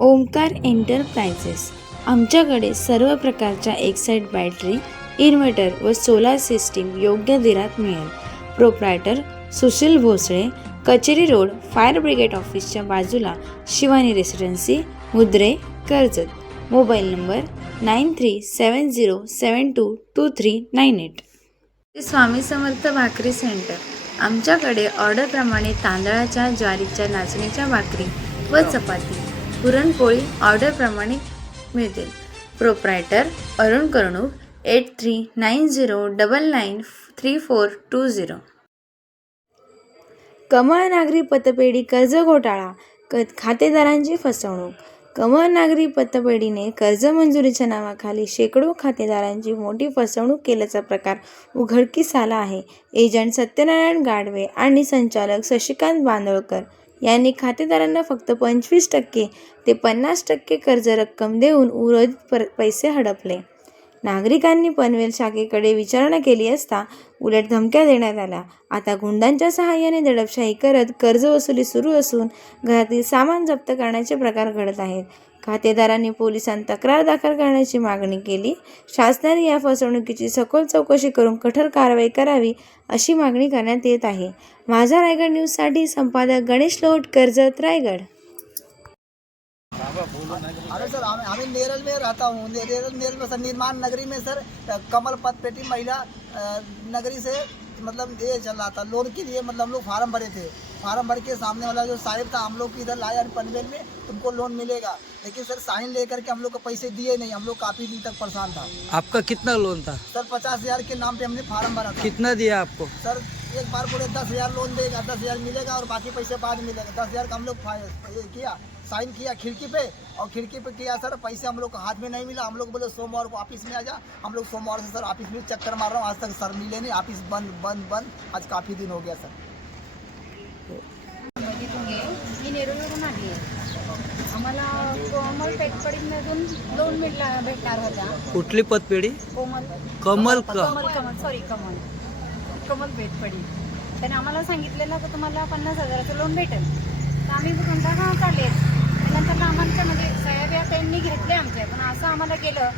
Omkar enterprises. आमच्याकडे सर्व प्रकारच्या एक्साईट बॅटरी इन्व्हर्टर व सोलार सिस्टीम योग्य दरात मिळेल. प्रोप्रायटर सुशील भोसळे कचेरी रोड फायर ब्रिगेड ऑफिसच्या बाजूला Shivani residency Mudre Karjat. Mobile number nine three seven zero seven two two three nine eight. Swami Samarth भाकरी सेंटर. आमच्याकडे ऑर्डरप्रमाणे तांदळाच्या ज्वारीच्या नाचणीच्या भाकरी व चपाती. पुरणपोळी ऑर्डरप्रमाणे मिळतील. Proprietor Arun Karanuk eight three nine zero double nine three four two zero. Kamal Nagari Patpedhi कर्ज घोटाळा क खातेदारांची फसवणूक. कमळ नागरी पतपेढीने कर्ज मंजुरीच्या नावाखाली शेकडो खातेदारांची मोठी फसवणूक केल्याचा प्रकार उघडकीस आला आहे. एजंट सत्यनारायण गाडवे आणि संचालक शशिकांत बांदोळकर. यांनी खातेदारांना फक्त पंचवीस टक्के ते पन्नास टक्के कर्ज रक्कम देऊन उर्वरित पर पैसे हडपले. नागरिकांनी पनवेल शाखेकडे विचारणा केली असता उलट धमक्या देण्यात आल्या. आता गुंडांच्या सहाय्याने दडपशाही करत कर्ज वसुली सुरू असून घरातील सामान जप्त करण्याचे प्रकार घडत आहेत. खातेदारांनी पोलिसांत तक्रार दाखल करण्याची मागणी केली. शासनाने या फसवणुकीची सखोल चौकशी करून कठोर कारवाई करावी अशी मागणी करण्यात येत आहे. माझा रायगड न्यूजसाठी संपादक गणेश लोट कर्जत रायगड. अरे सर हमें हमें नेरल में रहता हूँ। नेरल नेरल में सर निर्माण नगरी में सर कमल पथ पेटी महिला नगरी से मतलब ये चल रहा था। लोन के लिए मतलब हम लोग फार्म भरे थे। फार्म भर के सामने वाला जो साहिब था हम लोग की इधर लाया पनवेल में तुमको लोन मिलेगा। लेकिन सर साइन लेकर के हम लोग को पैसे दिए नहीं। हम लोग काफ़ी दिन तक परेशान था। आपका कितना लोन था? सर पचास हज़ार के नाम पे हमने फार्म भरा था। कितना दिया आपको? सर एक बार बोले दस हज़ार लोन देगा दस हज़ार मिलेगा और बाकी पैसे बाद मिलेगा। दस हज़ार का हम लोग किया साइन किया खिड़की पे और खिड़की पे किया सर पैसे हम लोग को हाथ में नहीं मिला। हम लोग बोले सोमवार को ऑफिस में आ जा। हम लोग सोमवार से सर ऑफिस में चक्कर मार रहा हूँ। आज तक सर मिले नहीं। ऑफिस बंद बंद बंद। आज काफ़ी दिन हो गया सर। मी नेरूळवरून आली आहे आम्हाला कोमल पेटपडीमधून लोन मिळला भेटणार होता कुठली पतपेढी? कोमल. कमल का? कमल कमल. सॉरी कमल. कमल पेटपडी त्याने आम्हाला सांगितलेलं की तुम्हाला पन्नास हजाराचं लोन भेटेल. तर आम्ही म्हणता हां चालेल. त्यानंतर आम्हाला सह्या त्यांनी घेतले आमच्या पण असं आम्हाला केलं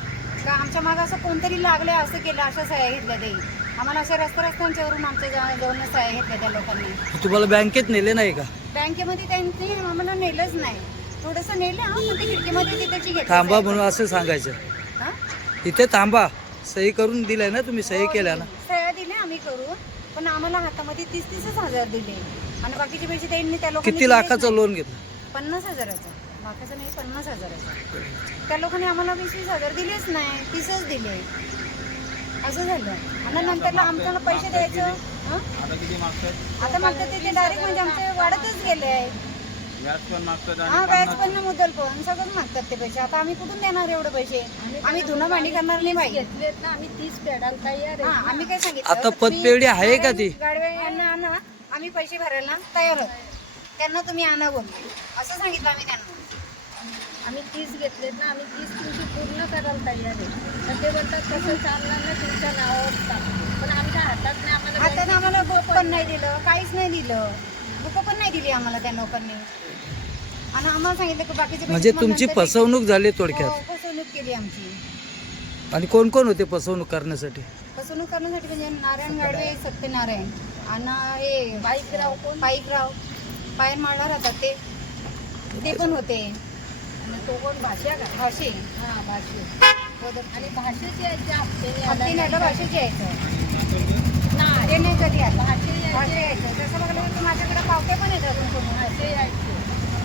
का आमच्या मागं असं कोणतरी लागले असं केलं अशा सह्या घेतल्या ते. आम्हाला अशा रस्त्या रस्त्यांच्यावरून आमच्या जा- जाऊन सह्या घेतल्या त्या लोकांनी. तुम्हाला बँकेत नेले नाही का? बँकेमध्ये त्यांनी आम्हाला नेलंच नाही. थोडंसं नेलं हा पण ती खिडकीमध्ये तिथेची घेतली थांबा. म्हणून असं सांगायचं. हा? इथे थांबा. सही करून दिलाय ना तुम्ही सही हो, केल्या ना. सह्या दिल्या आम्ही करून पण आम्हाला हातामध्ये तीस तीसच हजार दिले. आणि बाकीचे पैसे त्यांनी त्या लोकांनी किती दिलेच लाखाचं नाही. लोन घेतलं? पन्नास हजाराचं. लाखाचं नाही पन्नास हजाराचं त्या लोकांनी आम्हाला वीस वीस हजार दिलेच नाही तीसच दिले. असं झालं. आणि नंतरला आमच्याला पैसे द्यायचं हं? आता मागतात ते डायरेक्ट म्हणजे आमचे वाढतच गेले हा व्याज पण ना मुद्दल पण सगळंच मागतात ते पैसे. आता आम्ही कुठून देणार एवढे पैसे? आम्ही धुणं भांडी करणार नाही बाई. घेतलेत ना आम्ही तीस पेडायला तयार हा आहे आम्ही काय सांगितलं? आता पतपेढी आहे का ती? गाडवे यांना आणा. आम्ही पैसे भरायला तयार आहोत. त्यांना तुम्ही आणा बोल असं सांगितलं आम्ही त्यांना. आम्ही तीस घेतलेत ना आम्ही तीस तुमची पूर्ण करायला तयार आहे. तर ते बोलतात कसं चालणार ना तुमच्या नावावर. पण आमच्या हातात नाही आम्हाला आता आम्हाला बुक पण नाही दिलं काहीच नाही दिलं. बुक पण नाही दिली आम्हाला त्या लोकांनी. आणि आम्हाला सांगितलं की बाकीचे पैसे म्हणजे तुम्हाला तुमची नंतर फसवणूक झाली. थोडक्यात? हो, फसवणूक केली आमची. आणि कोण कोण होते फसवणूक करण्यासाठी? फसवणूक करण्यासाठी म्हणजे नारायण गाडवे सत्यनारायण. आणि हे बाईकराव कोण? बाईकराव पायन मारणार राहतात ते. ते पण होते. आणि तो कोण भाषा का? भाषे. हा भाषे. आणि भाषेचे हत्ती नाही तर भाषेचे यायचं. नाही. ते नाही कधी आलं. भाषे यायचे. भाषे यायचं. तसं बघायला तर माझ्याकडे पावते पण भाषे यायचे.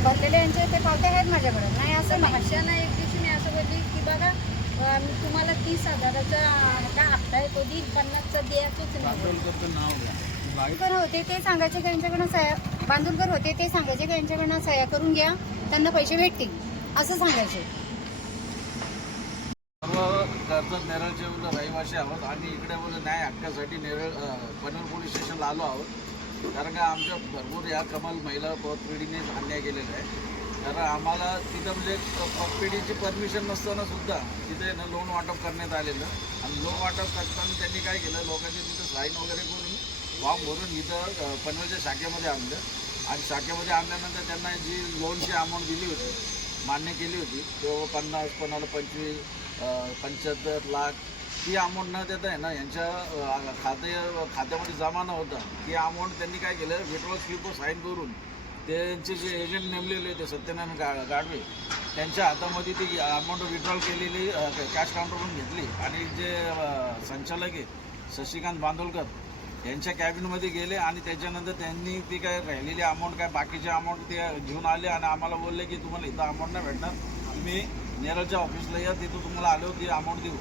भरलेले यांचे ते पावते आहेत माझ्याकडे. नाही असं नाही. भाषानं एक दिवशी मी असं बोलली की बघा मी तुम्हाला तीस हजाराचा का हप्ता आहे तो देईल पन्नासचा द्यायचंच नाही. होते ते सांगायचे की यांच्याकडनं सह्या बांधूनकर होते ते सांगायचे की यांच्याकडनं सह्या करून घ्या. त्यांना पैसे भेटतील. असं सांगायचे. कर्जत नेरळचे रहिवासी आहोत आणि इकडे न्याय हक्कासाठी नेरळ पनवेल पोलीस स्टेशनला आलो आहोत. कारण का आमच्या भरपूर या कमाल महिला पतपिढीने अन्याय केलेला आहे. कारण आम्हाला तिथं म्हणजे पतपिढीची परमिशन नसताना सुद्धा तिथे ना लोन वाटप करण्यात आलेलं. आणि लोन वाटप करताना त्यांनी काय केलं लोकांनी तिथं साईन वगैरे करून फॉर्म भरून इथं पनवेलच्या शाखेमध्ये आणलं. आणि शाखेमध्ये आणल्यानंतर त्यांना जी लोनची अमाऊंट दिली होती मान्य केली होती. तेव्हा पन्नास कोणाला पंचवीस पंच्याहत्तर लाख ती अमाऊंट न देता आहे ना यांच्या खाते खात्यामध्ये जमा न होता ती अमाऊंट त्यांनी काय केलं? विड्रॉल स्लिप साईन करून त्यांचे जे एजंट नेमलेले होते सत्यनारायण गा गाडवे त्यांच्या हातामध्ये ती अमाऊंट विड्रॉल केलेली कॅश काउंटरवरून घेतली. आणि जे संचालक आहे शशिकांत बांदोलकर त्यांच्या कॅबिनमध्ये गेले आणि त्याच्यानंतर त्यांनी ती काय राहिलेली अमाऊंट काय बाकीचे अमाऊंट ते घेऊन आले आणि आम्हाला बोलले की तुम्हाला इथं अमाऊंट नाही भेटणार. तुम्ही नेरळच्या ऑफिसला या तिथं तुम्हाला आलो ती अमाऊंट देऊ.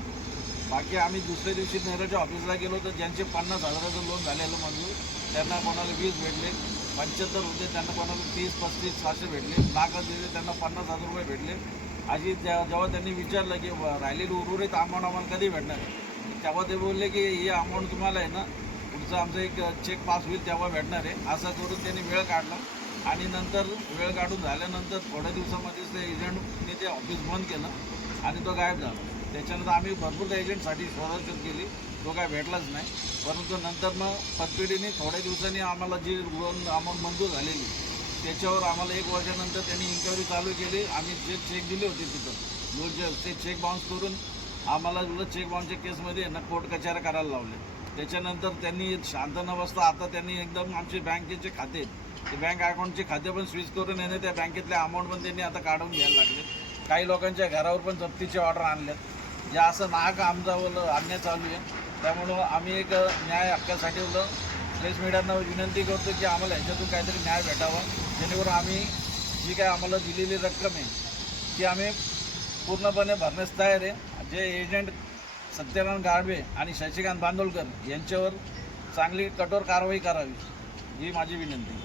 बाकी आम्ही दुसऱ्या दिवशी नेरळच्या ऑफिसला गेलो तर ज्यांचे पन्नास हजाराचं लोन झालेलं मंजूर त्यांना कोणाला वीस भेटले पंच्याहत्तर होते त्यांना कोणाला तीस पस्तीस सहाशे भेटले लाख दिले त्यांना पन्नास हजार रुपये भेटले. अशी त्या जेव्हा त्यांनी विचारलं की राहिलेली उर्वरित अमाऊंट आम्हाला कधी भेटणार? तेव्हा ते बोलले की ही अमाऊंट तुम्हाला आहे ना पुढचं आमचं एक चेक पास होईल तेव्हा भेटणार आहे. असं करून त्यांनी वेळ काढला. आणि नंतर वेळ काढून झाल्यानंतर थोड्या दिवसामध्येच त्या एजंटने ते ऑफिस बंद केलं आणि तो गायब झाला. त्याच्यानंतर आम्ही भरपूर त्या एजंटसाठी संरक्षण केली. तो काय भेटलाच नाही. परंतु नंतर मग पतपेढीने थोड्या दिवसांनी आम्हाला जी लोन अमाऊंट मंजूर झालेली त्याच्यावर आम्हाला एक वर्षानंतर त्यांनी इन्क्वायरी चालू केली. आम्ही जे चेक दिले होते तिथं लोनचे ते चेक बाउन्स करून आम्हाला चेक बाउन्सच्या केसमध्ये ना कोर्ट कचऱ्या करायला लावले. त्याच्यानंतर त्यांनी शांत बसता. आता त्यांनी एकदम आमचे बँकेचे खाते ते बँक अकाउंटचे खाते पण स्विच करून येणे त्या बँकेतले अमाऊंट पण त्यांनी आता काढून घ्यायला लागले काही लोकांच्या घरावर पण जप्तीचे ऑर्डर आणल्यात जे असं नाहक आमचा आणण्या चालू आहे. त्यामुळं आम्ही एक न्याय हक्कासाठी बोललं प्रेस मीडियांना विनंती करतो की आम्हाला ह्याच्यातून काहीतरी न्याय भेटावा. जेणेकरून आम्ही जी काय आम्हाला दिलेली रक्कम आहे ती आम्ही पूर्णपणे भरण्यास तयार आहे. जे एजंट सत्यनारायण गाडवे आणि शशिकांत बांदोलकर यांच्यावर चांगली कठोर कारवाई करावी ही माझी विनंती.